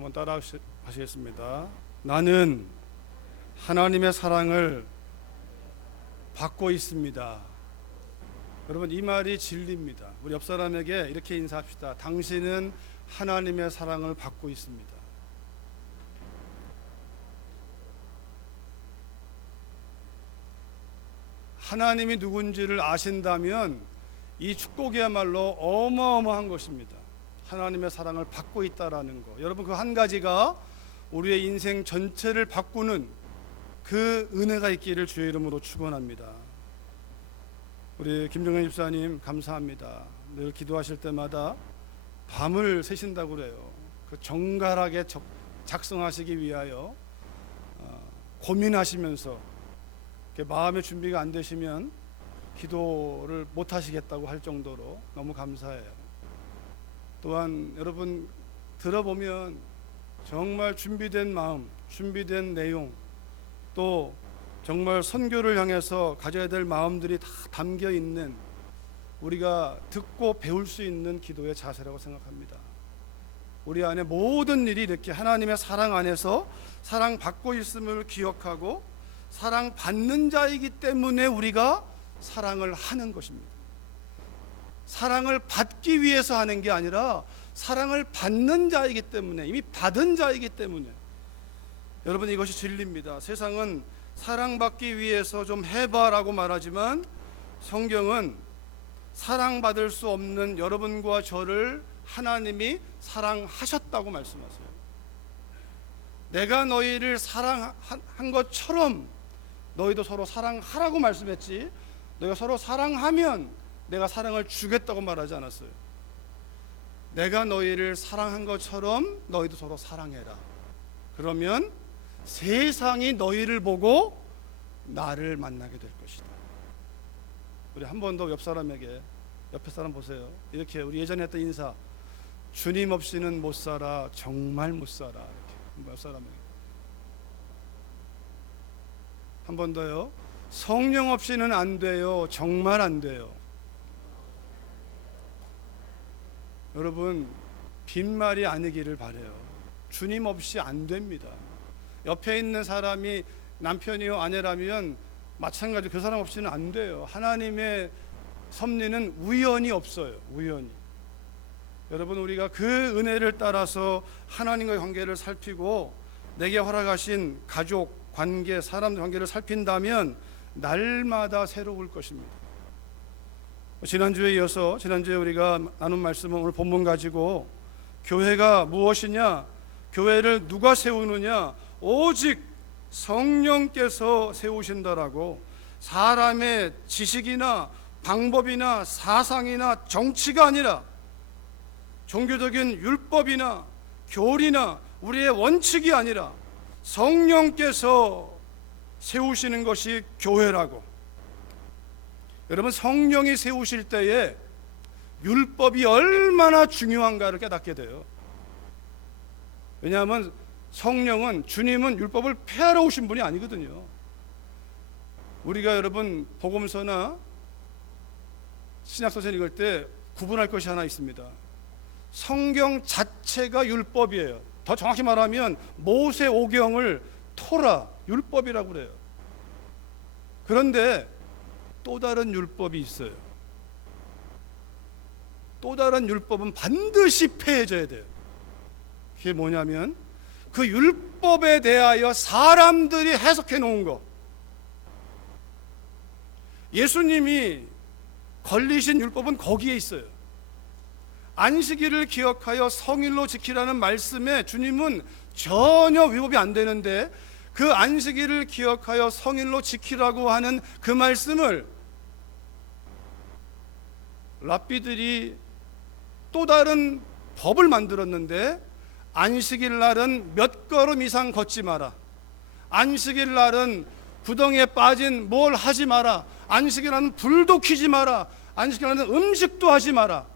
한번 따라 하시겠습니다. 나는 하나님의 사랑을 받고 있습니다. 여러분, 이 말이 진리입니다. 우리 옆 사람에게 이렇게 인사합시다. 당신은 하나님의 사랑을 받고 있습니다. 하나님이 누군지를 아신다면 이 축복이야말로 어마어마한 것입니다. 하나님의 사랑을 받고 있다라는 거. 여러분, 그 한 가지가 우리의 인생 전체를 바꾸는 그 은혜가 있기를 주의 이름으로 축원합니다. 우리 김종현 집사님 감사합니다. 늘 기도하실 때마다 밤을 새신다고 그래요. 그 정갈하게 작성하시기 위하여 고민하시면서 마음의 준비가 안 되시면 기도를 못 하시겠다고 할 정도로 너무 감사해요. 또한 여러분 들어보면 정말 준비된 마음, 준비된 내용, 또 정말 선교를 향해서 가져야 될 마음들이 다 담겨 있는, 우리가 듣고 배울 수 있는 기도의 자세라고 생각합니다. 우리 안에 모든 일이 이렇게 하나님의 사랑 안에서 사랑받고 있음을 기억하고 사랑받는 자이기 때문에 우리가 사랑을 하는 것입니다. 사랑을 받기 위해서 하는 게 아니라 사랑을 받는 자이기 때문에, 이미 받은 자이기 때문에. 여러분, 이것이 진리입니다. 세상은 사랑받기 위해서 좀 해봐라고 말하지만 성경은 사랑받을 수 없는 여러분과 저를 하나님이 사랑하셨다고 말씀하세요. 내가 너희를 사랑한 것처럼 너희도 서로 사랑하라고 말씀했지, 너희가 서로 사랑하면 내가 사랑을 주겠다고 말하지 않았어요. 내가 너희를 사랑한 것처럼 너희도 서로 사랑해라. 그러면 세상이 너희를 보고 나를 만나게 될 것이다. 우리 한 번 더 옆 사람에게, 옆에 사람 보세요. 이렇게 우리 예전에 했던 인사, 주님 없이는 못 살아, 정말 못 살아. 이렇게 옆 사람에게 한 번 더요. 성령 없이는 안 돼요, 정말 안 돼요. 여러분, 빈말이 아니기를 바라요. 주님 없이 안 됩니다. 옆에 있는 사람이 남편이요 아내라면 마찬가지로 그 사람 없이는 안 돼요. 하나님의 섭리는 우연이 없어요. 우연이. 여러분, 우리가 그 은혜를 따라서 하나님과의 관계를 살피고 내게 허락하신 가족 관계, 사람들 관계를 살핀다면 날마다 새로울 것입니다. 지난주에 이어서 지난주에 우리가 나눈 말씀은 오늘 본문 가지고 교회가 무엇이냐, 교회를 누가 세우느냐, 오직 성령께서 세우신다라고, 사람의 지식이나 방법이나 사상이나 정치가 아니라 종교적인 율법이나 교리나 우리의 원칙이 아니라 성령께서 세우시는 것이 교회라고. 여러분, 성령이 세우실 때에 율법이 얼마나 중요한가를 깨닫게 돼요. 왜냐하면 성령은, 주님은 율법을 폐하러 오신 분이 아니거든요. 우리가 여러분 복음서나 신약서전 읽을 때 구분할 것이 하나 있습니다. 성경 자체가 율법이에요. 더 정확히 말하면 모세오경을 토라, 율법이라고 그래요. 그런데 또 다른 율법이 있어요. 또 다른 율법은 반드시 폐해져야 돼요. 그게 뭐냐면 그 율법에 대하여 사람들이 해석해 놓은 거. 예수님이 걸리신 율법은 거기에 있어요. 안식일을 기억하여 성일로 지키라는 말씀에 주님은 전혀 위법이 안 되는데, 그 안식일을 기억하여 성일로 지키라고 하는 그 말씀을 랍비들이 또 다른 법을 만들었는데, 안식일 날은 몇 걸음 이상 걷지 마라, 안식일 날은 구덩이에 빠진 뭘 하지 마라, 안식일 날은 불도 켜지 마라, 안식일 날은 음식도 하지 마라.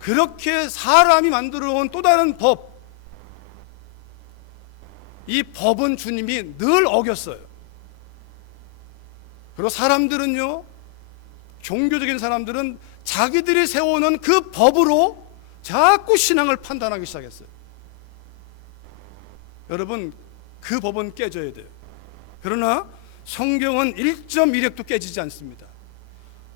그렇게 사람이 만들어 온 또 다른 법, 이 법은 주님이 늘 어겼어요. 그리고 사람들은요, 종교적인 사람들은 자기들이 세워놓은 그 법으로 자꾸 신앙을 판단하기 시작했어요. 여러분 그 법은 깨져야 돼요. 그러나 성경은 1.1획도 깨지지 않습니다.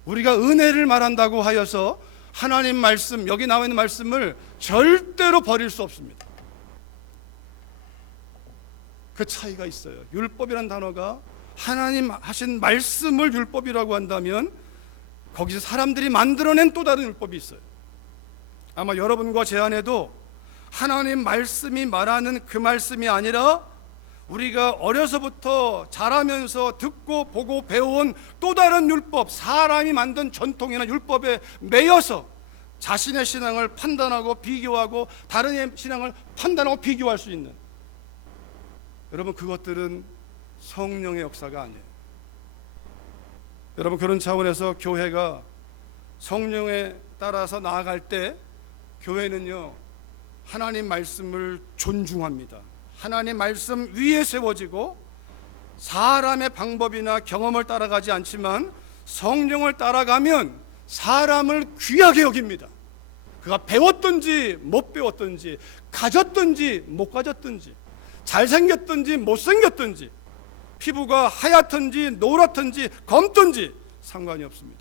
우리가 은혜를 말한다고 하여서 하나님 말씀, 여기 나와 있는 말씀을 절대로 버릴 수 없습니다. 그 차이가 있어요. 율법이라는 단어가 하나님 하신 말씀을 율법이라고 한다면 거기서 사람들이 만들어낸 또 다른 율법이 있어요. 아마 여러분과 제 안에도 하나님 말씀이 말하는 그 말씀이 아니라 우리가 어려서부터 자라면서 듣고 보고 배워온 또 다른 율법, 사람이 만든 전통이나 율법에 매여서 자신의 신앙을 판단하고 비교하고 다른 신앙을 판단하고 비교할 수 있는, 여러분 그것들은 성령의 역사가 아니에요. 여러분 그런 차원에서 교회가 성령에 따라서 나아갈 때 교회는요 하나님 말씀을 존중합니다. 하나님 말씀 위에 세워지고 사람의 방법이나 경험을 따라가지 않지만 성령을 따라가면 사람을 귀하게 여깁니다. 그가 배웠든지 못 배웠든지 가졌든지 못 가졌든지 잘생겼든지 못생겼든지 피부가 하얗든지 노랗든지 검든지 상관이 없습니다.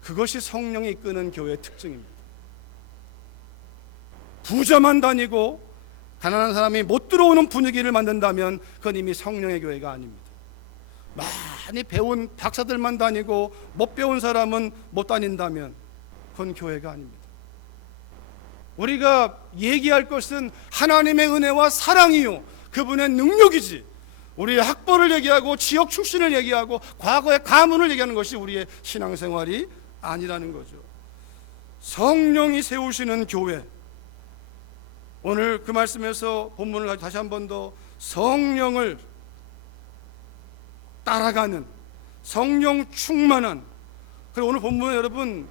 그것이 성령이 이끄는 교회의 특징입니다. 부자만 다니고 가난한 사람이 못 들어오는 분위기를 만든다면 그건 이미 성령의 교회가 아닙니다. 많이 배운 박사들만 다니고 못 배운 사람은 못 다닌다면 그건 교회가 아닙니다. 우리가 얘기할 것은 하나님의 은혜와 사랑이요 그분의 능력이지, 우리의 학벌을 얘기하고 지역 출신을 얘기하고 과거의 가문을 얘기하는 것이 우리의 신앙생활이 아니라는 거죠. 성령이 세우시는 교회, 오늘 그 말씀에서 본문을 가지고 다시 한 번 더 성령을 따라가는, 성령 충만한, 그리고 오늘 본문에 여러분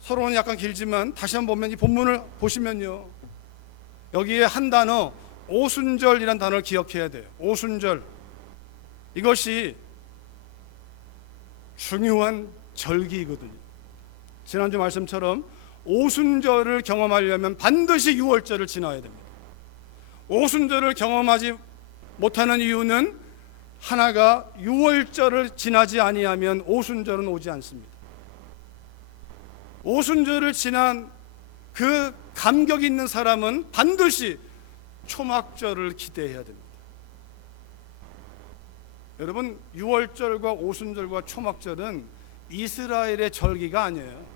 서론은 약간 길지만 다시 한번 보면 이 본문을 보시면요 여기에 한 단어 오순절이라는 단어를 기억해야 돼요. 오순절, 이것이 중요한 절기이거든요. 지난주 말씀처럼 오순절을 경험하려면 반드시 유월절을 지나야 됩니다. 오순절을 경험하지 못하는 이유는 하나가 유월절을 지나지 아니하면 오순절은 오지 않습니다. 오순절을 지난 그 감격이 있는 사람은 반드시 초막절을 기대해야 됩니다. 여러분 유월절과 오순절과 초막절은 이스라엘의 절기가 아니에요.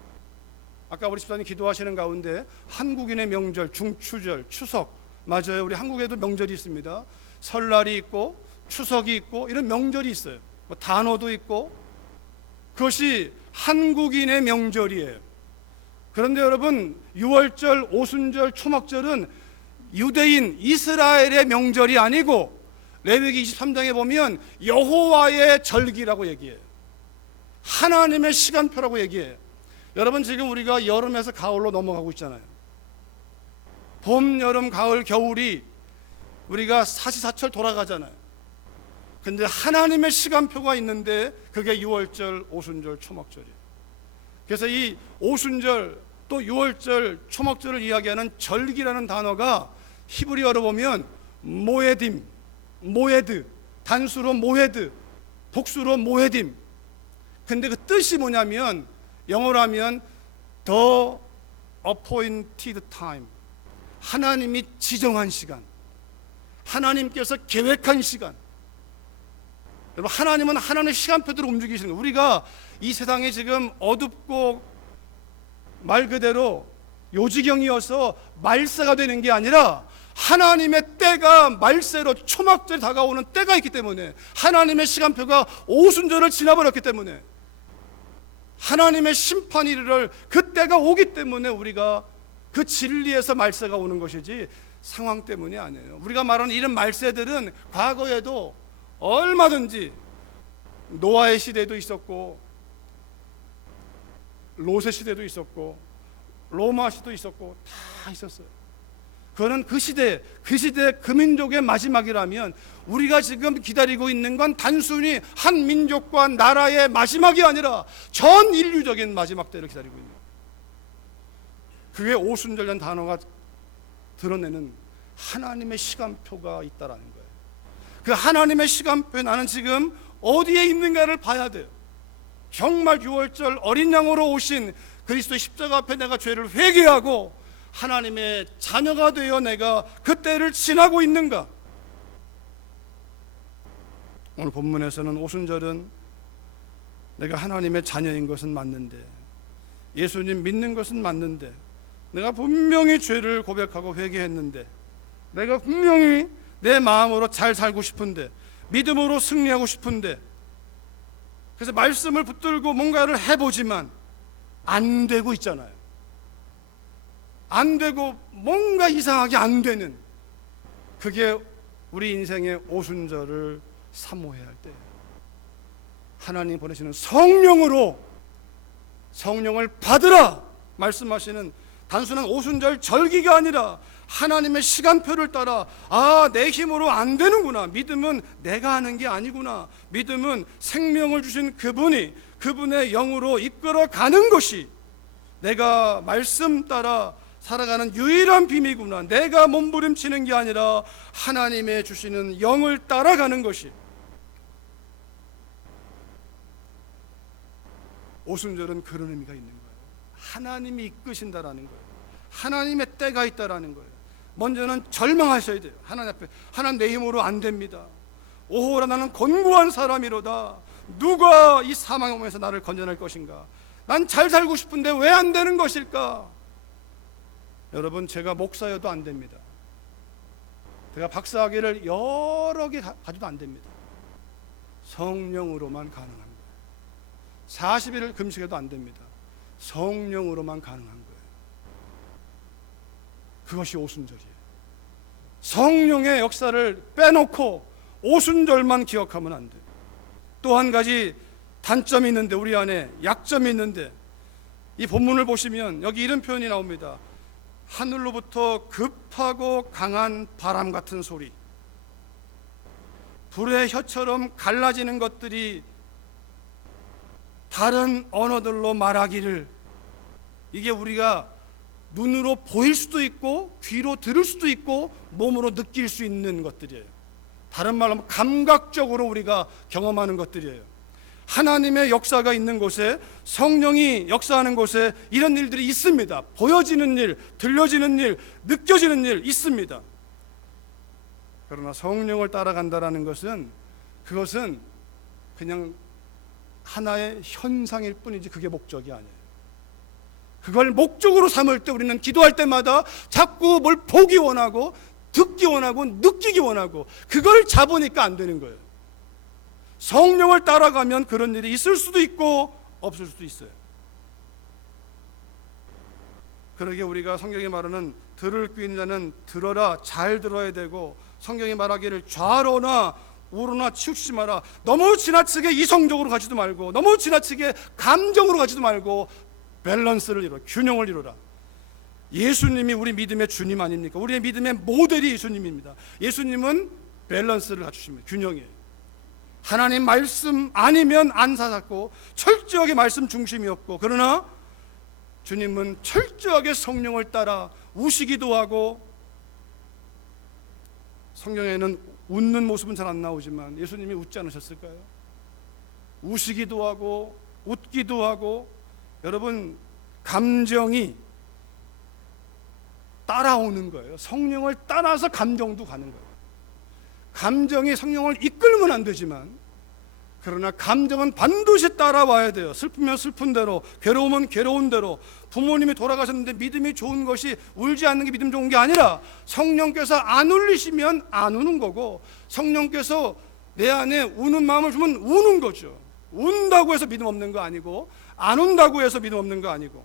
아까 우리 집사님 기도하시는 가운데 한국인의 명절, 중추절, 추석, 맞아요. 우리 한국에도 명절이 있습니다. 설날이 있고 추석이 있고 이런 명절이 있어요. 뭐 단오도 있고, 그것이 한국인의 명절이에요. 그런데 여러분 유월절, 오순절, 초막절은 유대인 이스라엘의 명절이 아니고 레위기 23장에 보면 여호와의 절기라고 얘기해요. 하나님의 시간표라고 얘기해요. 여러분 지금 우리가 여름에서 가을로 넘어가고 있잖아요. 봄, 여름, 가을, 겨울이 우리가 사시사철 돌아가잖아요. 근데 하나님의 시간표가 있는데 그게 유월절, 오순절, 초막절이에요. 그래서 이 오순절 또 유월절, 초막절을 이야기하는 절기라는 단어가 히브리어로 보면 모에딤, 모에드, 단수로 모에드, 복수로 모에딤. 근데 그 뜻이 뭐냐면 영어로 하면 the appointed time, 하나님이 지정한 시간, 하나님께서 계획한 시간. 여러분 하나님은 하나님의 시간표대로 움직이시는 거예요. 우리가 이 세상에 지금 어둡고 말 그대로 요지경이어서 말세가 되는 게 아니라 하나님의 때가 말세로 초막절이 다가오는 때가 있기 때문에, 하나님의 시간표가 오순절을 지나버렸기 때문에, 하나님의 심판이 이를 그 때가 오기 때문에 우리가 그 진리에서 말세가 오는 것이지 상황 때문이 아니에요. 우리가 말하는 이런 말세들은 과거에도 얼마든지 노아의 시대도 있었고 롯의 시대도 있었고 로마 시대도 있었고 다 있었어요. 그거는 그 시대 그 민족의 마지막이라면 우리가 지금 기다리고 있는 건 단순히 한 민족과 나라의 마지막이 아니라 전 인류적인 마지막 때를 기다리고 있는 거예요. 그게 오순절이라는 단어가 드러내는 하나님의 시간표가 있다라는 거예요. 그 하나님의 시간표에 나는 지금 어디에 있는가를 봐야 돼요. 정말 6월절 어린 양으로 오신 그리스도의 십자가 앞에 내가 죄를 회개하고 하나님의 자녀가 되어 내가 그 때를 지나고 있는가. 오늘 본문에서는 오순절은 내가 하나님의 자녀인 것은 맞는데, 예수님 믿는 것은 맞는데, 내가 분명히 죄를 고백하고 회개했는데, 내가 분명히 내 마음으로 잘 살고 싶은데, 믿음으로 승리하고 싶은데, 그래서 말씀을 붙들고 뭔가를 해보지만 안 되고 있잖아요. 안 되고 뭔가 이상하게 안 되는, 그게 우리 인생의 오순절을 사모해야 할 때예요. 하나님 보내시는 성령으로, 성령을 받으라 말씀하시는 단순한 오순절 절기가 아니라 하나님의 시간표를 따라, 내 힘으로 안 되는구나, 믿음은 내가 하는 게 아니구나, 믿음은 생명을 주신 그분이, 그분의 영으로 이끌어 가는 것이 내가 말씀 따라 살아가는 유일한 비밀이구나, 내가 몸부림치는 게 아니라 하나님의 주시는 영을 따라가는 것이. 오순절은 그런 의미가 있는 거예요. 하나님이 이끄신다라는 거예요. 하나님의 때가 있다라는 거예요. 먼저는 절망하셔야 돼요. 하나님 앞에, 하나님 내 힘으로 안 됩니다. 오호라 나는 곤고한 사람이로다. 누가 이 사망의 몸에서 나를 건져낼 것인가? 난 잘 살고 싶은데 왜 안 되는 것일까? 여러분, 제가 목사여도 안 됩니다. 제가 박사학위를 여러 개 가져도 안 됩니다. 성령으로만 가능합니다. 40일을 금식해도 안 됩니다. 성령으로만 가능한 거예요. 그것이 오순절이에요. 성령의 역사를 빼놓고 오순절만 기억하면 안 돼요. 또 한 가지 단점이 있는데, 우리 안에 약점이 있는데, 이 본문을 보시면 여기 이런 표현이 나옵니다. 하늘로부터 급하고 강한 바람 같은 소리, 불의 혀처럼 갈라지는 것들이 다른 언어들로 말하기를. 이게 우리가 눈으로 보일 수도 있고 귀로 들을 수도 있고 몸으로 느낄 수 있는 것들이에요. 다른 말로 하면 감각적으로 우리가 경험하는 것들이에요. 하나님의 역사가 있는 곳에, 성령이 역사하는 곳에 이런 일들이 있습니다. 보여지는 일, 들려지는 일, 느껴지는 일 있습니다. 그러나 성령을 따라간다는 것은, 그것은 그냥 하나의 현상일 뿐이지 그게 목적이 아니에요. 그걸 목적으로 삼을 때 우리는 기도할 때마다 자꾸 뭘 보기 원하고 듣기 원하고 느끼기 원하고 그걸 잡으니까 안 되는 거예요. 성령을 따라가면 그런 일이 있을 수도 있고 없을 수도 있어요. 그러게 우리가 성경이 말하는 들을 귀 있는 자는 들어라, 잘 들어야 되고, 성경이 말하기를 좌로나 우로나 치우치지 마라. 너무 지나치게 이성적으로 가지도 말고 너무 지나치게 감정으로 가지도 말고 밸런스를 이루라, 균형을 이루라. 예수님이 우리 믿음의 주님 아닙니까? 우리의 믿음의 모델이 예수님입니다. 예수님은 밸런스를 갖추십니다. 균형이에요. 하나님 말씀 아니면 안 살았고 철저하게 말씀 중심이었고, 그러나 주님은 철저하게 성령을 따라 우시기도 하고, 성경에는 웃는 모습은 잘 안 나오지만 예수님이 웃지 않으셨을까요? 우시기도 하고 웃기도 하고. 여러분, 감정이 따라오는 거예요. 성령을 따라서 감정도 가는 거예요. 감정이 성령을 이끌면 안 되지만, 그러나 감정은 반드시 따라와야 돼요. 슬프면 슬픈 대로, 괴로우면 괴로운 대로. 부모님이 돌아가셨는데 믿음이 좋은 것이 울지 않는 게 믿음 좋은 게 아니라, 성령께서 안 울리시면 안 우는 거고, 성령께서 내 안에 우는 마음을 주면 우는 거죠. 운다고 해서 믿음 없는 거 아니고, 안 운다고 해서 믿음 없는 거 아니고.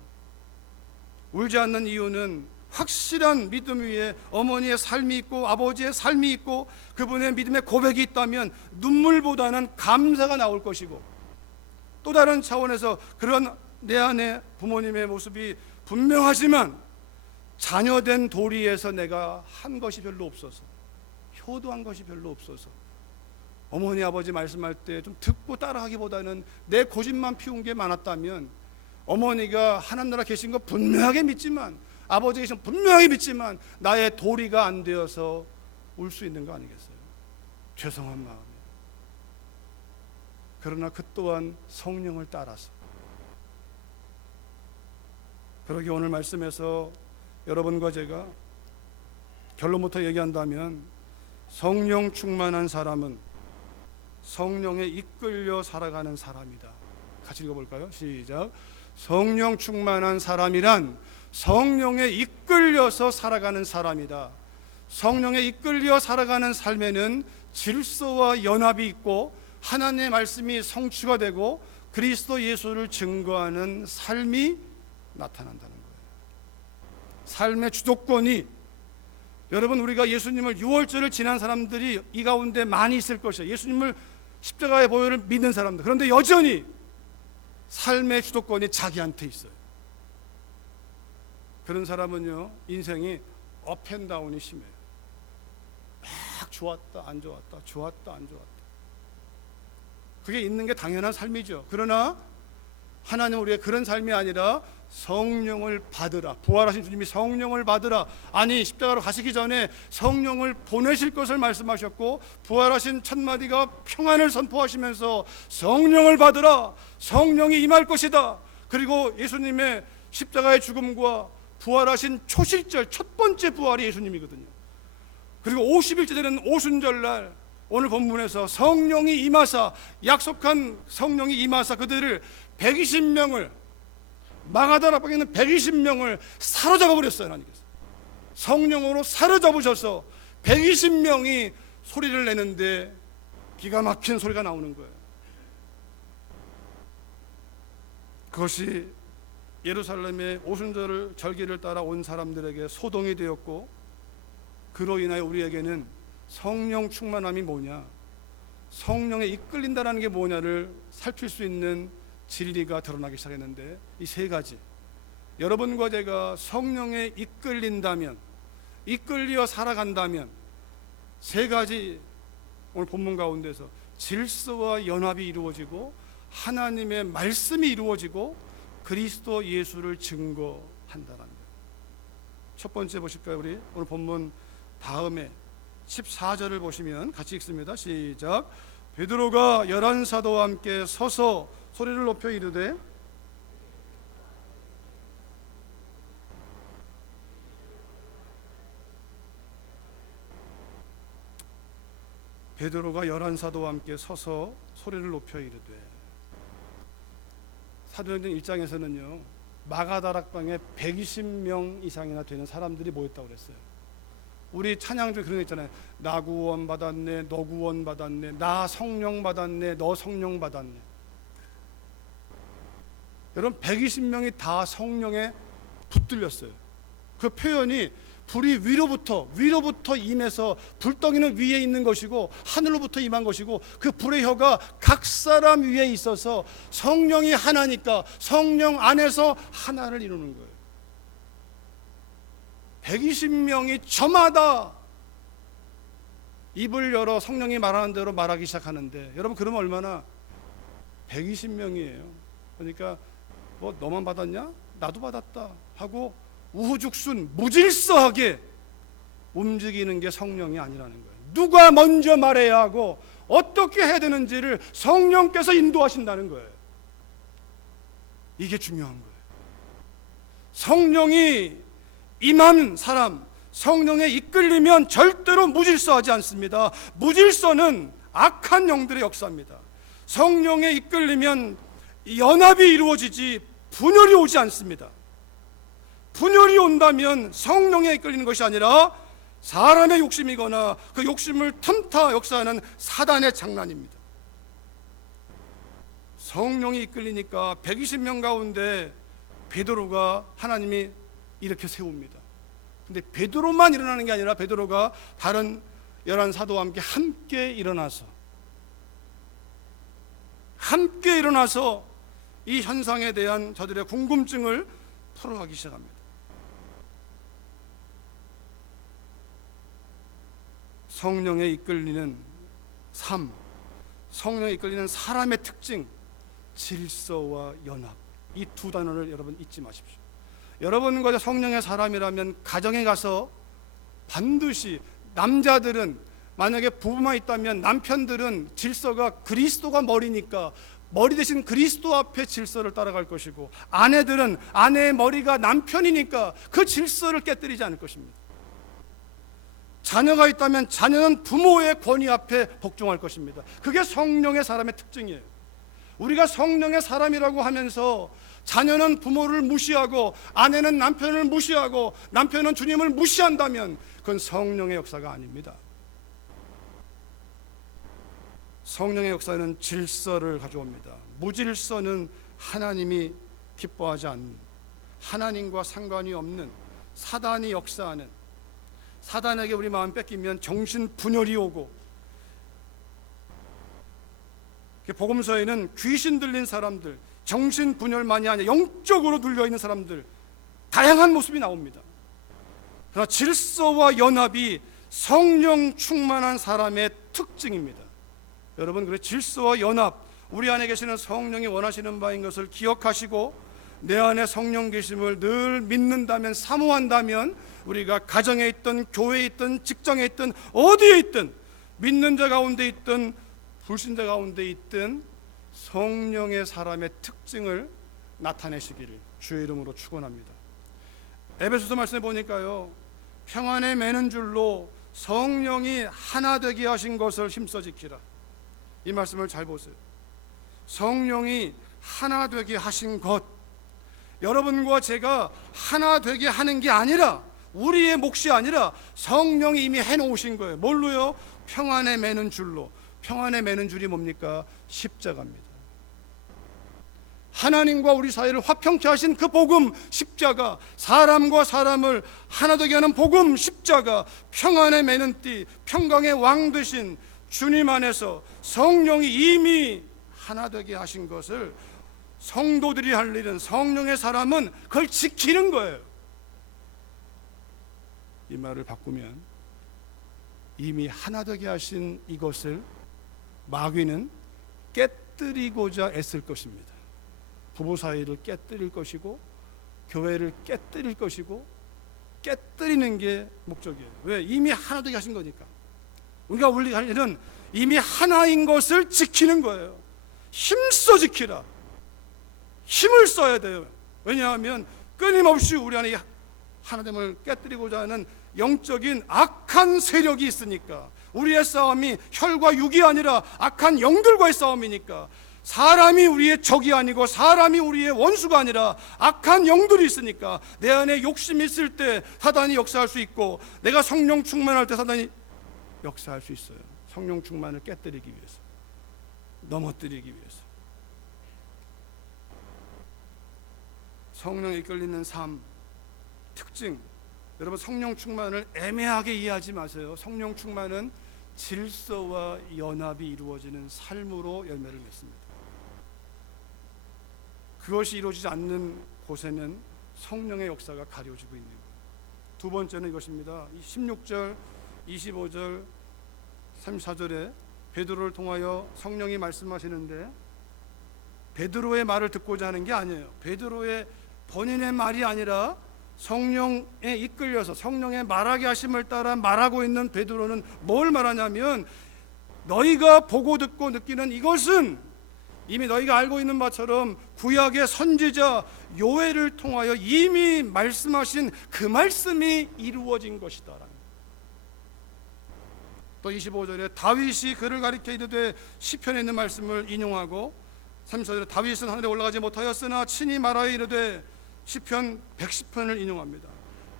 울지 않는 이유는 확실한 믿음 위에 어머니의 삶이 있고 아버지의 삶이 있고 그분의 믿음의 고백이 있다면 눈물보다는 감사가 나올 것이고, 또 다른 차원에서 그런 내 안에 부모님의 모습이 분명하지만 자녀된 도리에서 내가 한 것이 별로 없어서, 효도한 것이 별로 없어서, 어머니 아버지 말씀할 때 좀 듣고 따라하기보다는 내 고집만 피운 게 많았다면, 어머니가 하나님 나라 계신 거 분명하게 믿지만 아버지 계신 분명히 믿지만 나의 도리가 안 되어서 울 수 있는 거 아니겠어요? 죄송한 마음이에요. 그러나 그 또한 성령을 따라서. 그러기 오늘 말씀에서 여러분과 제가 결론부터 얘기한다면, 성령 충만한 사람은 성령에 이끌려 살아가는 사람이다. 같이 읽어볼까요? 시작. 성령 충만한 사람이란 성령에 이끌려서 살아가는 사람이다. 성령에 이끌려 살아가는 삶에는 질서와 연합이 있고 하나님의 말씀이 성취가 되고 그리스도 예수를 증거하는 삶이 나타난다는 거예요. 삶의 주도권이, 여러분, 우리가 예수님을 6월절을 지난 사람들이 이 가운데 많이 있을 것이에요. 예수님을 십자가의 보혈을 믿는 사람들. 그런데 여전히 삶의 주도권이 자기한테 있어요. 그런 사람은요, 인생이 업앤다운이 심해요. 막 좋았다 안 좋았다, 좋았다 안 좋았다. 그게 있는 게 당연한 삶이죠. 그러나 하나님은 우리의 그런 삶이 아니라 성령을 받으라. 부활하신 주님이 성령을 받으라. 아니, 십자가로 가시기 전에 성령을 보내실 것을 말씀하셨고, 부활하신 첫 마디가 평안을 선포하시면서 성령을 받으라. 성령이 임할 것이다. 그리고 예수님의 십자가의 죽음과 부활하신 초실절, 첫 번째 부활이 예수님이거든요. 그리고 50일째 되는 오순절날 오늘 본문에서 성령이 임하사, 약속한 성령이 임하사 그들을 120명을, 마가다락방에 있는 120명을 사로잡아 버렸어요. 하나님께서 성령으로 사로잡으셔서 120명이 소리를 내는데 기가 막힌 소리가 나오는 거예요. 그것이 예루살렘의 오순절 절기를 따라 온 사람들에게 소동이 되었고, 그로 인하여 우리에게는 성령 충만함이 뭐냐, 성령에 이끌린다는 게 뭐냐를 살필 수 있는 진리가 드러나기 시작했는데, 이 세 가지, 여러분과 제가 성령에 이끌린다면, 이끌려 살아간다면, 세 가지 오늘 본문 가운데서 질서와 연합이 이루어지고 하나님의 말씀이 이루어지고 그리스도 예수를 증거한다는 거예요. 첫 번째 보실까요? 우리 오늘 본문 다음에 14절을 보시면 같이 읽습니다. 시작. 베드로가 11사도와 함께 서서 소리를 높여 이르되, 베드로가 11사도와 함께 서서 소리를 높여 이르되, 사도행전 1장에서는요 마가다락방에 120명 이상이나 되는 사람들이 모였다고 그랬어요. 우리 찬양 중에 그런 거 있잖아요. 나 구원 받았네, 너 구원 받았네, 나 성령 받았네, 너 성령 받았네. 여러분, 120명이 다 성령에 붙들렸어요. 그 표현이 불이 위로부터 임해서, 불덩이는 위에 있는 것이고 하늘로부터 임한 것이고, 그 불의 혀가 각 사람 위에 있어서 성령이 하나니까 성령 안에서 하나를 이루는 거예요. 120명이 저마다 입을 열어 성령이 말하는 대로 말하기 시작하는데, 여러분, 그러면 얼마나, 120명이에요. 그러니까 뭐 너만 받았냐? 나도 받았다 하고 우후죽순 무질서하게 움직이는 게 성령이 아니라는 거예요. 누가 먼저 말해야 하고 어떻게 해야 되는지를 성령께서 인도하신다는 거예요. 이게 중요한 거예요. 성령이 임한 사람, 성령에 이끌리면 절대로 무질서하지 않습니다. 무질서는 악한 영들의 역사입니다. 성령에 이끌리면 연합이 이루어지지 분열이 오지 않습니다. 분열이 온다면 성령에 이끌리는 것이 아니라 사람의 욕심이거나 그 욕심을 틈타 역사하는 사단의 장난입니다. 성령이 이끌리니까 120명 가운데 베드로가 하나님이 이렇게 세웁니다. 근데 베드로만 일어나는 게 아니라 베드로가 다른 11사도와 함께 일어나서 이 현상에 대한 저들의 궁금증을 풀어가기 시작합니다. 성령에 이끌리는 삶, 성령에 이끌리는 사람의 특징, 질서와 연합, 이 두 단어를 여러분 잊지 마십시오. 여러분과 성령의 사람이라면 가정에 가서 반드시, 남자들은 만약에 부부만 있다면 남편들은 질서가 그리스도가 머리니까 머리 대신 그리스도 앞에 질서를 따라갈 것이고, 아내들은 아내의 머리가 남편이니까 그 질서를 깨뜨리지 않을 것입니다. 자녀가 있다면 자녀는 부모의 권위 앞에 복종할 것입니다. 그게 성령의 사람의 특징이에요. 우리가 성령의 사람이라고 하면서 자녀는 부모를 무시하고 아내는 남편을 무시하고 남편은 주님을 무시한다면 그건 성령의 역사가 아닙니다. 성령의 역사는 질서를 가져옵니다. 무질서는 하나님이 기뻐하지 않는, 하나님과 상관이 없는, 사단이 역사하는, 사단에게 우리 마음 뺏기면 정신분열이 오고, 복음서에는 귀신 들린 사람들, 정신분열만이 아니라 영적으로 눌려있는 사람들, 다양한 모습이 나옵니다. 그러나 질서와 연합이 성령 충만한 사람의 특징입니다. 여러분, 그래 질서와 연합, 우리 안에 계시는 성령이 원하시는 바인 것을 기억하시고 내 안에 성령 계심을 늘 믿는다면, 사모한다면 우리가 가정에 있든 교회에 있든 직장에 있든 어디에 있든, 믿는 자 가운데 있든 불신자 가운데 있든 성령의 사람의 특징을 나타내시기를 주의 이름으로 축원합니다. 에베소서 말씀에 보니까요, 평안에 매는 줄로 성령이 하나 되게 하신 것을 힘써 지키라. 이 말씀을 잘 보세요. 성령이 하나 되게 하신 것, 여러분과 제가 하나 되게 하는 게 아니라, 우리의 몫이 아니라 성령이 이미 해놓으신 거예요. 뭘로요? 평안에 매는 줄로. 평안에 매는 줄이 뭡니까? 십자가입니다. 하나님과 우리 사이를 화평케 하신 그 복음, 십자가, 사람과 사람을 하나 되게 하는 복음, 십자가, 평안에 매는 띠, 평강의 왕 되신 주님 안에서 성령이 이미 하나 되게 하신 것을 성도들이 할 일은, 성령의 사람은 그걸 지키는 거예요. 이 말을 바꾸면, 이미 하나 되게 하신 이것을 마귀는 깨뜨리고자 애쓸 것입니다. 부부 사이를 깨뜨릴 것이고, 교회를 깨뜨릴 것이고, 깨뜨리는 게 목적이에요. 왜? 이미 하나 되게 하신 거니까. 우리가 할 일은 이미 하나인 것을 지키는 거예요. 힘써 지키라. 힘을 써야 돼요. 왜냐하면 끊임없이 우리 안에 하나됨을 깨뜨리고자 하는 영적인 악한 세력이 있으니까. 우리의 싸움이 혈과 육이 아니라 악한 영들과의 싸움이니까. 사람이 우리의 적이 아니고 사람이 우리의 원수가 아니라 악한 영들이 있으니까, 내 안에 욕심이 있을 때 사단이 역사할 수 있고, 내가 성령 충만할 때 사단이 역사할 수 있어요. 성령 충만을 깨뜨리기 위해서, 넘어뜨리기 위해서. 성령에 이끌리는 삶 특징, 여러분, 성령 충만을 애매하게 이해하지 마세요. 성령 충만은 질서와 연합이 이루어지는 삶으로 열매를 맺습니다. 그것이 이루어지지 않는 곳에는 성령의 역사가 가려지고 있는 거예요. 두 번째는 이것입니다. 16절, 25절, 34절에 베드로를 통하여 성령이 말씀하시는데, 베드로의 말을 듣고자 하는 게 아니에요. 베드로의 본인의 말이 아니라 성령에 이끌려서 성령의 말하게 하심을 따라 말하고 있는 베드로는 뭘 말하냐면, 너희가 보고 듣고 느끼는 이것은 이미 너희가 알고 있는 바처럼 구약의 선지자 요엘을 통하여 이미 말씀하신 그 말씀이 이루어진 것이다. 또 25절에 다윗이 그를 가리켜 이르되, 시편에 있는 말씀을 인용하고, 34절에 다윗은 하늘에 올라가지 못하였으나 친히 말하여 이르되, 시편 110편을 인용합니다.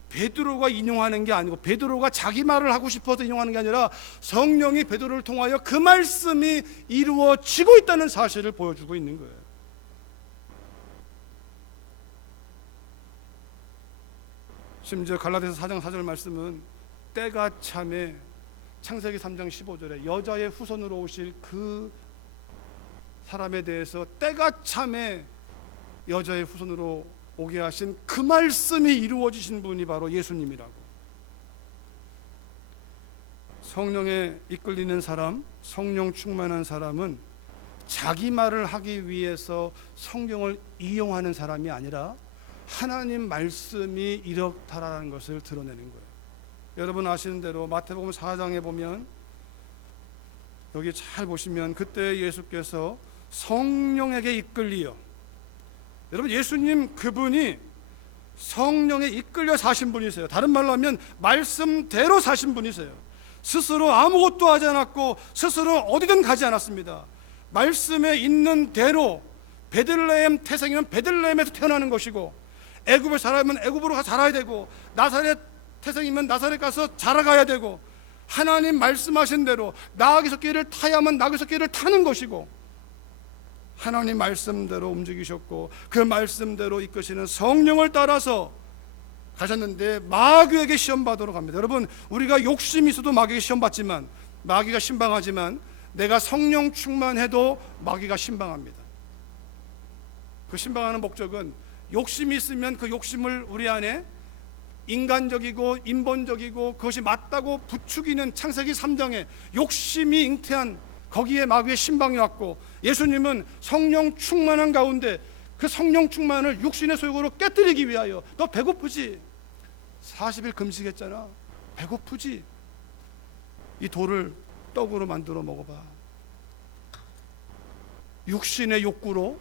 베드로가 인용하는 게 아니고, 베드로가 자기 말을 하고 싶어서 인용하는 게 아니라 성령이 베드로를 통하여 그 말씀이 이루어지고 있다는 사실을 보여주고 있는 거예요. 심지어 갈라디아서 4장 4절 말씀은 때가 참에, 창세기 3장 15절에 여자의 후손으로 오실 그 사람에 대해서 때가 참에 여자의 후손으로 오게 하신 그 말씀이 이루어지신 분이 바로 예수님이라고. 성령에 이끌리는 사람, 성령 충만한 사람은 자기 말을 하기 위해서 성경을 이용하는 사람이 아니라 하나님 말씀이 이렇다라는 것을 드러내는 거예요. 여러분 아시는 대로 마태복음 4장에 보면 여기 잘 보시면 그때 예수께서 성령에게 이끌리어, 여러분 예수님 그분이 성령에 이끌려 사신 분이세요. 다른 말로 하면 말씀대로 사신 분이세요. 스스로 아무것도 하지 않았고 스스로 어디든 가지 않았습니다. 말씀에 있는 대로 베들레헴 태생이면 베들레헴에서 태어나는 것이고, 애굽에 자라면 애굽으로 가서 자라야 되고, 나사렛 태생이면 나사렛 가서 자라가야 되고, 하나님 말씀하신 대로 나귀 새끼를 타야만 나귀 새끼를 타는 것이고, 하나님 말씀대로 움직이셨고 그 말씀대로 이끄시는 성령을 따라서 가셨는데 마귀에게 시험 받으러 갑니다. 여러분 우리가 욕심이 있어도 마귀에게 시험 받지만, 마귀가 신방하지만 내가 성령 충만해도 마귀가 신방합니다. 그 신방하는 목적은 욕심이 있으면 그 욕심을 우리 안에 인간적이고 인본적이고 그것이 맞다고 부추기는 창세기 3장에 욕심이 잉태한 거기에 마귀의 신방이 왔고, 예수님은 성령 충만한 가운데 그 성령 충만을 육신의 소욕으로 깨뜨리기 위하여, 너 배고프지? 40일 금식했잖아. 배고프지? 이 돌을 떡으로 만들어 먹어봐. 육신의 욕구로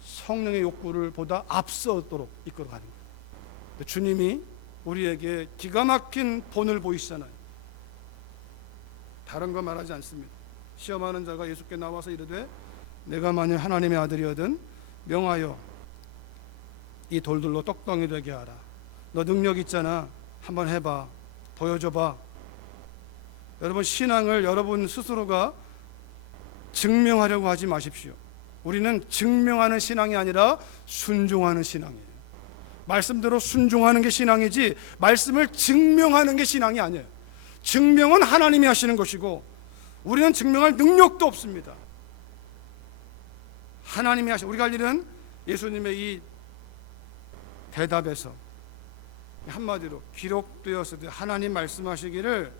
성령의 욕구를 보다 앞서도록 이끌어가는 거예요. 주님이 우리에게 기가 막힌 본을 보이시잖아요. 다른 거 말하지 않습니다. 시험하는 자가 예수께 나와서 이르되 내가 만일 하나님의 아들이거든 명하여 이 돌들로 떡덩이 되게 하라. 너 능력 있잖아. 한번 해봐. 보여줘봐. 여러분 신앙을 여러분 스스로가 증명하려고 하지 마십시오. 우리는 증명하는 신앙이 아니라 순종하는 신앙이에요. 말씀대로 순종하는 게 신앙이지 말씀을 증명하는 게 신앙이 아니에요. 증명은 하나님이 하시는 것이고 우리는 증명할 능력도 없습니다. 하나님이 하시고, 우리가 할 일은 예수님의 이 대답에서 한마디로 기록되었으되 하나님 말씀하시기를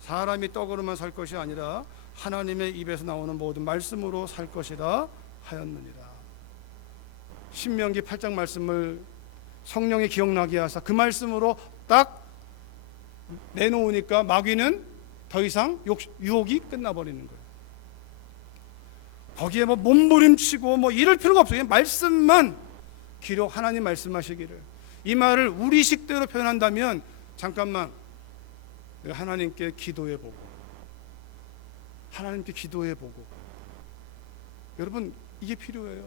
사람이 떡으로만 살 것이 아니라 하나님의 입에서 나오는 모든 말씀으로 살 것이라 하였느니라. 신명기 8장 말씀을 성령이 기억나게 하사 그 말씀으로 딱 내놓으니까 마귀는 더 이상 유혹이 끝나버리는 거예요. 거기에 뭐 몸부림치고 뭐 이럴 필요가 없어요. 말씀만 기록, 하나님 말씀하시기를. 이 말을 우리식대로 표현한다면, 잠깐만 내가 하나님께 기도해보고, 하나님께 기도해보고, 여러분 이게 필요해요.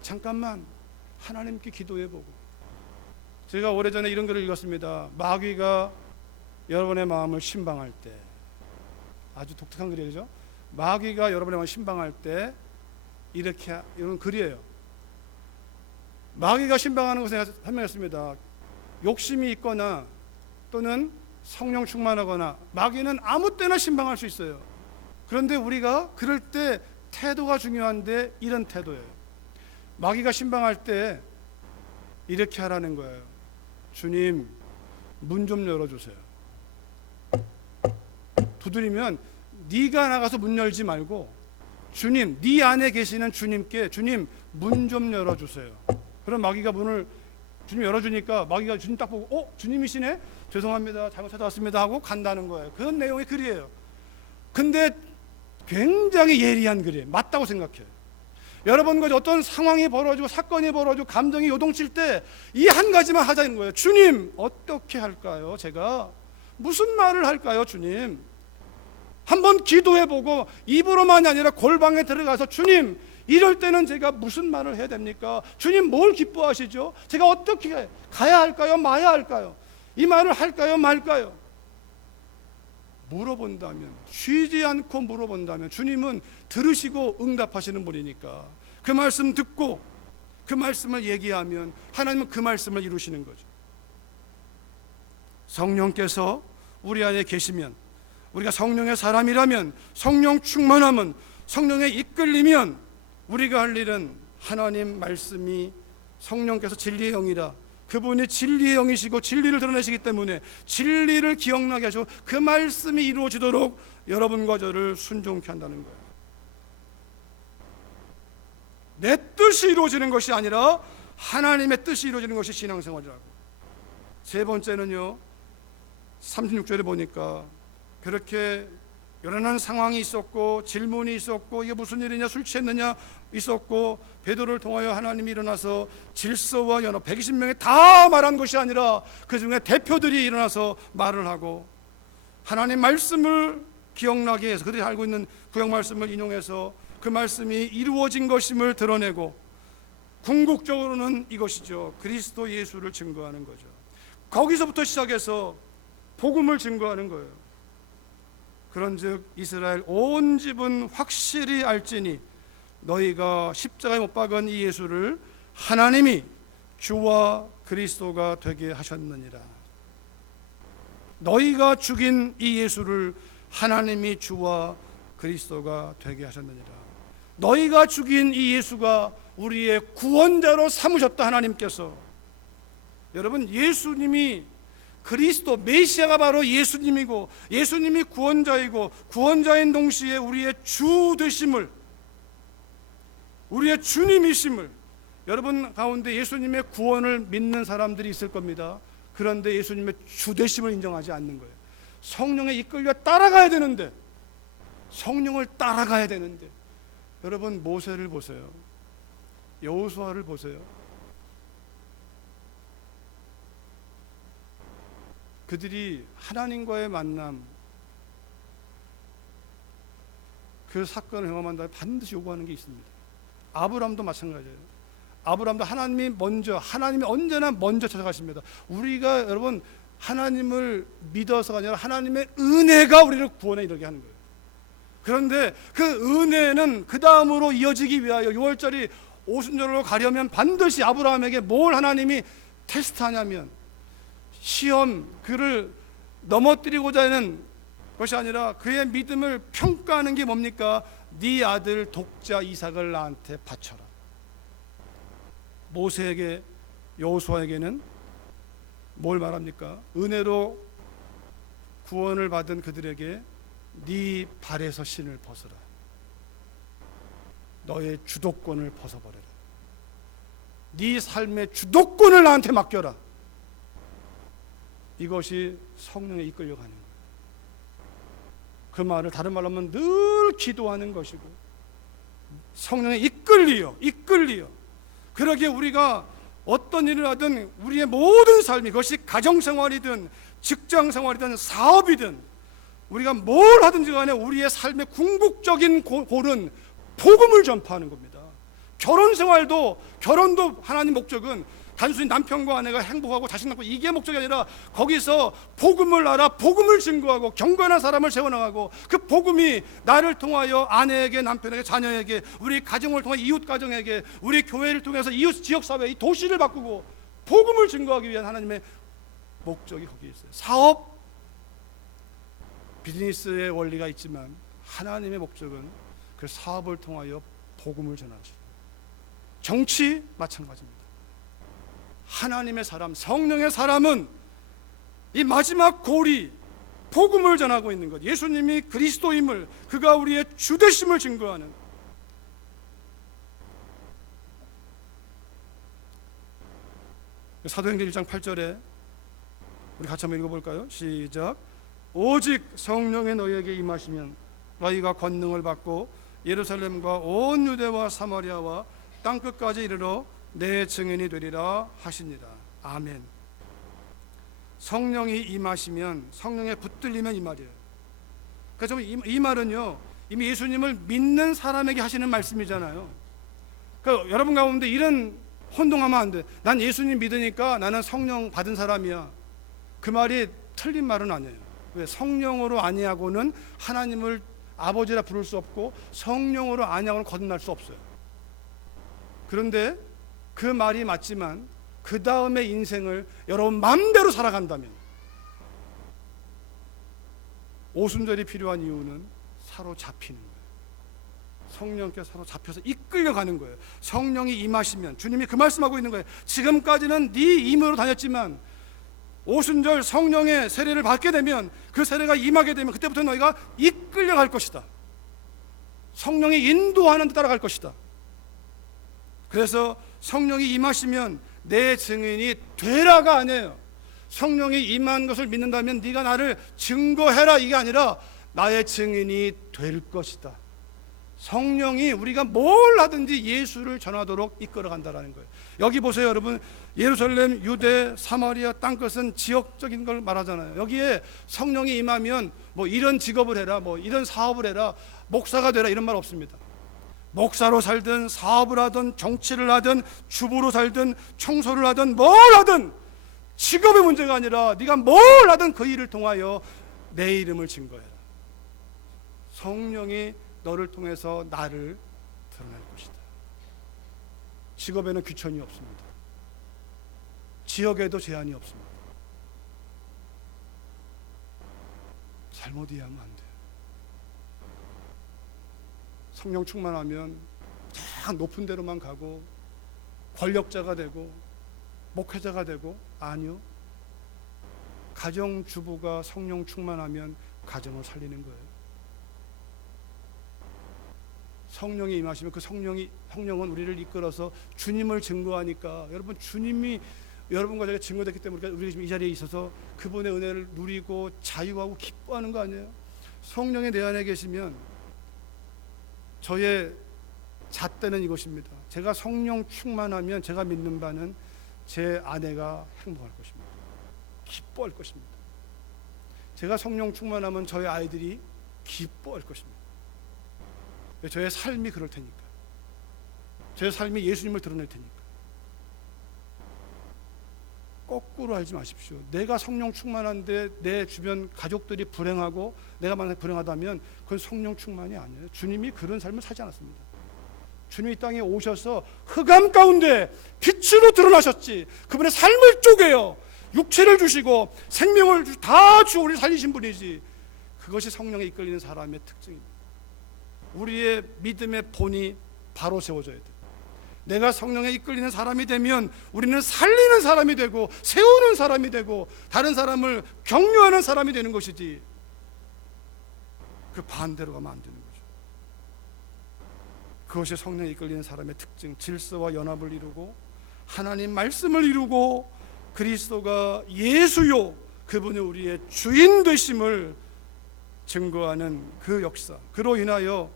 잠깐만 하나님께 기도해보고. 제가 오래전에 이런 글을 읽었습니다. 마귀가 여러분의 마음을 신방할 때, 아주 독특한 글이에요, 그죠? 마귀가 여러분의 마음을 신방할 때 이렇게, 이런 글이에요. 마귀가 신방하는 것을 제가 설명했습니다. 욕심이 있거나 또는 성령 충만하거나, 마귀는 아무 때나 신방할 수 있어요. 그런데 우리가 그럴 때 태도가 중요한데 이런 태도예요. 마귀가 신방할 때 이렇게 하라는 거예요. 주님 문 좀 열어주세요. 두드리면 네가 나가서 문 열지 말고 주님, 네 안에 계시는 주님께 주님 문 좀 열어주세요. 그럼 마귀가 문을 주님 열어주니까 마귀가 주님 딱 보고 주님이시네? 죄송합니다. 잘못 찾아왔습니다 하고 간다는 거예요. 그런 내용의 글이에요. 근데 굉장히 예리한 글이에요. 맞다고 생각해요. 여러분과 어떤 상황이 벌어지고 사건이 벌어지고 감정이 요동칠 때 이 한 가지만 하자는 거예요. 주님 어떻게 할까요? 제가 무슨 말을 할까요? 주님 한번 기도해보고 입으로만이 아니라 골방에 들어가서 주님 이럴 때는 제가 무슨 말을 해야 됩니까? 주님 뭘 기뻐하시죠? 제가 어떻게 가야 할까요? 마야 할까요? 이 말을 할까요? 말까요? 물어본다면, 쉬지 않고 물어본다면 주님은 들으시고 응답하시는 분이니까 그 말씀 듣고 그 말씀을 얘기하면 하나님은 그 말씀을 이루시는 거죠. 성령께서 우리 안에 계시면, 우리가 성령의 사람이라면, 성령 충만하면, 성령에 이끌리면 우리가 할 일은 하나님 말씀이, 성령께서 진리의 영이라, 그분이 진리의 영이시고 진리를 드러내시기 때문에 진리를 기억나게 하시고 그 말씀이 이루어지도록 여러분과 저를 순종케 한다는 거예요. 내 뜻이 이루어지는 것이 아니라 하나님의 뜻이 이루어지는 것이 신앙생활이라고. 세 번째는요, 36절에 보니까 그렇게 요란한 상황이 있었고 질문이 있었고 이게 무슨 일이냐, 술 취했느냐 있었고, 베드로를 통하여 하나님이 일어나서 질서와 연합 120명이 다 말한 것이 아니라 그 중에 대표들이 일어나서 말을 하고 하나님 말씀을 기억나게 해서 그들이 알고 있는 구약 말씀을 인용해서 그 말씀이 이루어진 것임을 드러내고, 궁극적으로는 이것이죠. 그리스도 예수를 증거하는 거죠. 거기서부터 시작해서 복음을 증거하는 거예요. 그런즉 이스라엘 온 집은 확실히 알지니 너희가 십자가에 못 박은 이 예수를 하나님이 주와 그리스도가 되게 하셨느니라. 너희가 죽인 이 예수를 하나님이 주와 그리스도가 되게 하셨느니라. 너희가 죽인 이 예수가 우리의 구원자로 삼으셨다, 하나님께서. 여러분, 예수님이 그리스도 메시아가 바로 예수님이고, 예수님이 구원자이고, 구원자인 동시에 우리의 주 되심을, 우리의 주님이심을, 여러분 가운데 예수님의 구원을 믿는 사람들이 있을 겁니다. 그런데 예수님의 주 되심을 인정하지 않는 거예요. 성령에 이끌려 따라가야 되는데, 성령을 따라가야 되는데, 여러분 모세를 보세요. 여호수아를 보세요. 그들이 하나님과의 만남, 그 사건을 경험한다면 반드시 요구하는 게 있습니다. 아브라함도 마찬가지예요. 아브라함도 하나님이 언제나 먼저 찾아가십니다. 우리가 여러분 하나님을 믿어서가 아니라 하나님의 은혜가 우리를 구원에 이르게 하는 거예요. 그런데 그 은혜는 그 다음으로 이어지기 위하여 6월절이 오순절로 가려면 반드시 아브라함에게 뭘 하나님이 테스트하냐면, 시험, 그를 넘어뜨리고자 하는 것이 아니라 그의 믿음을 평가하는 게 뭡니까? 네 아들 독자 이삭을 나한테 바쳐라. 모세에게, 여호수아에게는 뭘 말합니까? 은혜로 구원을 받은 그들에게 네 발에서 신을 벗어라. 너의 주도권을 벗어버려라. 네 삶의 주도권을 나한테 맡겨라. 이것이 성령에 이끌려가는 거예요. 그 말을 다른 말로 하면 늘 기도하는 것이고, 성령에 이끌리어 그러기에 우리가 어떤 일을 하든 우리의 모든 삶이, 그것이 가정생활이든 직장생활이든 사업이든 우리가 뭘 하든지 간에 우리의 삶의 궁극적인 골은 복음을 전파하는 겁니다. 결혼도 하나님 목적은 단순히 남편과 아내가 행복하고 자식 낳고 이게 목적이 아니라 거기서 복음을 알아 복음을 증거하고 경건한 사람을 세워나가고, 그 복음이 나를 통하여 아내에게, 남편에게, 자녀에게, 우리 가정을 통해 이웃 가정에게, 우리 교회를 통해서 이웃 지역사회, 이 도시를 바꾸고 복음을 증거하기 위한 하나님의 목적이 거기에 있어요. 사업, 비즈니스의 원리가 있지만 하나님의 목적은 그 사업을 통하여 복음을 전하시고, 정치 마찬가지입니다. 하나님의 사람, 성령의 사람은 이 마지막 고리 복음을 전하고 있는 것, 예수님이 그리스도임을, 그가 우리의 주되심을 증거하는. 사도행전 1장 8절에 우리 같이 한번 읽어볼까요? 시작. 오직 성령의 너희에게 임하시면 너희가 권능을 받고 예루살렘과 온 유대와 사마리아와 땅끝까지 이르러 내 증인이 되리라 하시니라. 아멘. 성령이 임하시면, 성령에 붙들리면 이 말이에요. 그러니까 이 말은요, 이미 예수님을 믿는 사람에게 하시는 말씀이잖아요. 그러니까 여러분 가운데 이런 혼동하면 안 돼. 난 예수님 믿으니까 나는 성령 받은 사람이야. 그 말이 틀린 말은 아니에요. 왜? 성령으로 아니하고는 하나님을 아버지라 부를 수 없고, 성령으로 아니하고는 거듭날 수 없어요. 그런데 그 말이 맞지만 그 다음의 인생을 여러분 마음대로 살아간다면, 오순절이 필요한 이유는 사로잡히는 거예요. 성령께 사로잡혀서 이끌려가는 거예요. 성령이 임하시면, 주님이 그 말씀하고 있는 거예요. 지금까지는 네 임으로 다녔지만 오순절 성령의 세례를 받게 되면, 그 세례가 임하게 되면 그때부터 너희가 이끌려갈 것이다. 성령이 인도하는 데 따라갈 것이다. 그래서 성령이 임하시면 내 증인이 되라가 아니에요. 성령이 임한 것을 믿는다면 네가 나를 증거해라 이게 아니라 나의 증인이 될 것이다. 성령이 우리가 뭘 하든지 예수를 전하도록 이끌어간다라는 거예요. 여기 보세요 여러분, 예루살렘, 유대, 사마리아 땅끝은 지역적인 걸 말하잖아요. 여기에 성령이 임하면 뭐 이런 직업을 해라, 뭐 이런 사업을 해라, 목사가 되라 이런 말 없습니다. 목사로 살든 사업을 하든 정치를 하든 주부로 살든 청소를 하든 뭘 하든 직업의 문제가 아니라 네가 뭘 하든 그 일을 통하여 내 이름을 증거해라. 성령이 너를 통해서 나를 드러낼 것이다. 직업에는 귀천이 없습니다. 지역에도 제한이 없습니다. 잘못 이해하면 안 돼요. 성령 충만하면 참 높은 데로만 가고 권력자가 되고 목회자가 되고, 아니요. 가정주부가 성령 충만하면 가정을 살리는 거예요. 성령이 임하시면 그 성령은 우리를 이끌어서 주님을 증거하니까, 여러분 주님이 여러분과 제가 증거됐기 때문에 우리가 지금 이 자리에 있어서 그분의 은혜를 누리고 자유하고 기뻐하는 거 아니에요? 성령이 내 안에 계시면 저의 잣대는 이것입니다. 제가 성령 충만하면 제가 믿는 바는 제 아내가 행복할 것입니다. 기뻐할 것입니다. 제가 성령 충만하면 저의 아이들이 기뻐할 것입니다. 저의 삶이 그럴 테니까. 저의 삶이 예수님을 드러낼 테니까. 거꾸로 알지 마십시오. 내가 성령 충만한데 내 주변 가족들이 불행하고 내가 만약 불행하다면 그건 성령 충만이 아니에요. 주님이 그런 삶을 사지 않았습니다. 주님이 이 땅에 오셔서 흑암 가운데 빛으로 드러나셨지. 그분의 삶을 쪼개요. 육체를 주시고 생명을 다 주고 우리를 살리신 분이지. 그것이 성령에 이끌리는 사람의 특징입니다. 우리의 믿음의 본이 바로 세워져야 돼. 내가 성령에 이끌리는 사람이 되면 우리는 살리는 사람이 되고 세우는 사람이 되고 다른 사람을 격려하는 사람이 되는 것이지, 그 반대로 가면 안 되는 거죠. 그것이 성령에 이끌리는 사람의 특징, 질서와 연합을 이루고 하나님 말씀을 이루고 그리스도가 예수요, 그분이 우리의 주인 되심을 증거하는 그 역사. 그로 인하여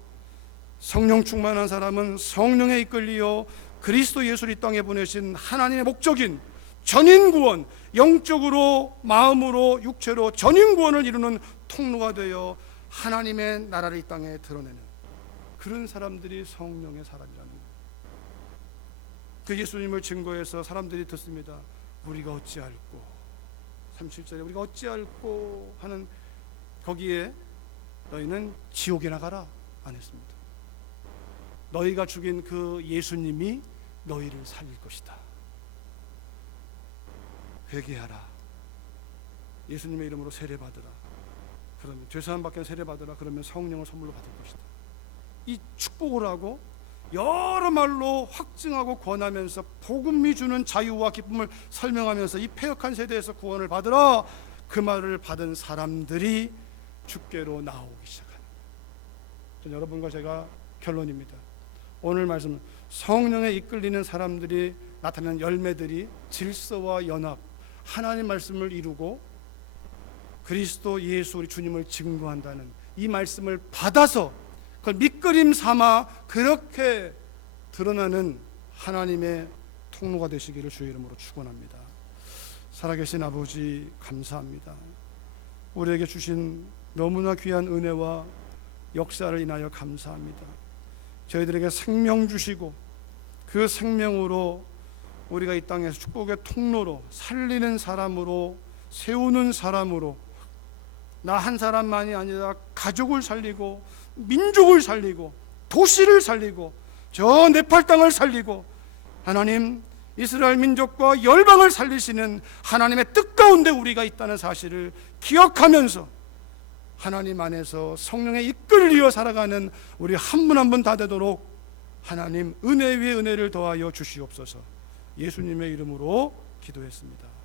성령 충만한 사람은 성령에 이끌리어 그리스도 예수를 이 땅에 보내신 하나님의 목적인 전인 구원, 영적으로 마음으로 육체로 전인 구원을 이루는 통로가 되어 하나님의 나라를 이 땅에 드러내는 그런 사람들이 성령의 사람이라는 거예요. 그 예수님을 증거해서 사람들이 듣습니다. 우리가 어찌할꼬, 37절에 우리가 어찌할꼬 하는 거기에 너희는 지옥에 나가라 안 했습니다. 너희가 죽인 그 예수님이 너희를 살릴 것이다. 회개하라. 예수님의 이름으로 세례받으라. 그러면 죄사함 받게 세례받으라. 그러면 성령을 선물로 받을 것이다. 이 축복을 하고 여러 말로 확증하고 권하면서 복음이 주는 자유와 기쁨을 설명하면서 이 패역한 세대에서 구원을 받으라. 그 말을 받은 사람들이 주께로 나오기 시작합니다. 여러분과 제가 결론입니다. 오늘 말씀은 성령에 이끌리는 사람들이 나타내는 열매들이 질서와 연합, 하나님 말씀을 이루고 그리스도 예수 우리 주님을 증거한다는 이 말씀을 받아서 그걸 밑그림 삼아 그렇게 드러나는 하나님의 통로가 되시기를 주의 이름으로 축원합니다. 살아계신 아버지 감사합니다. 우리에게 주신 너무나 귀한 은혜와 역사를 인하여 감사합니다. 저희들에게 생명 주시고 그 생명으로 우리가 이 땅에서 축복의 통로로 살리는 사람으로 세우는 사람으로 나 한 사람만이 아니라 가족을 살리고 민족을 살리고 도시를 살리고 저 네팔 땅을 살리고 하나님 이스라엘 민족과 열방을 살리시는 하나님의 뜻 가운데 우리가 있다는 사실을 기억하면서 하나님 안에서 성령에 이끌려 살아가는 우리 한 분 한 분 다 되도록 하나님 은혜 위에 은혜를 더하여 주시옵소서. 예수님의 이름으로 기도했습니다.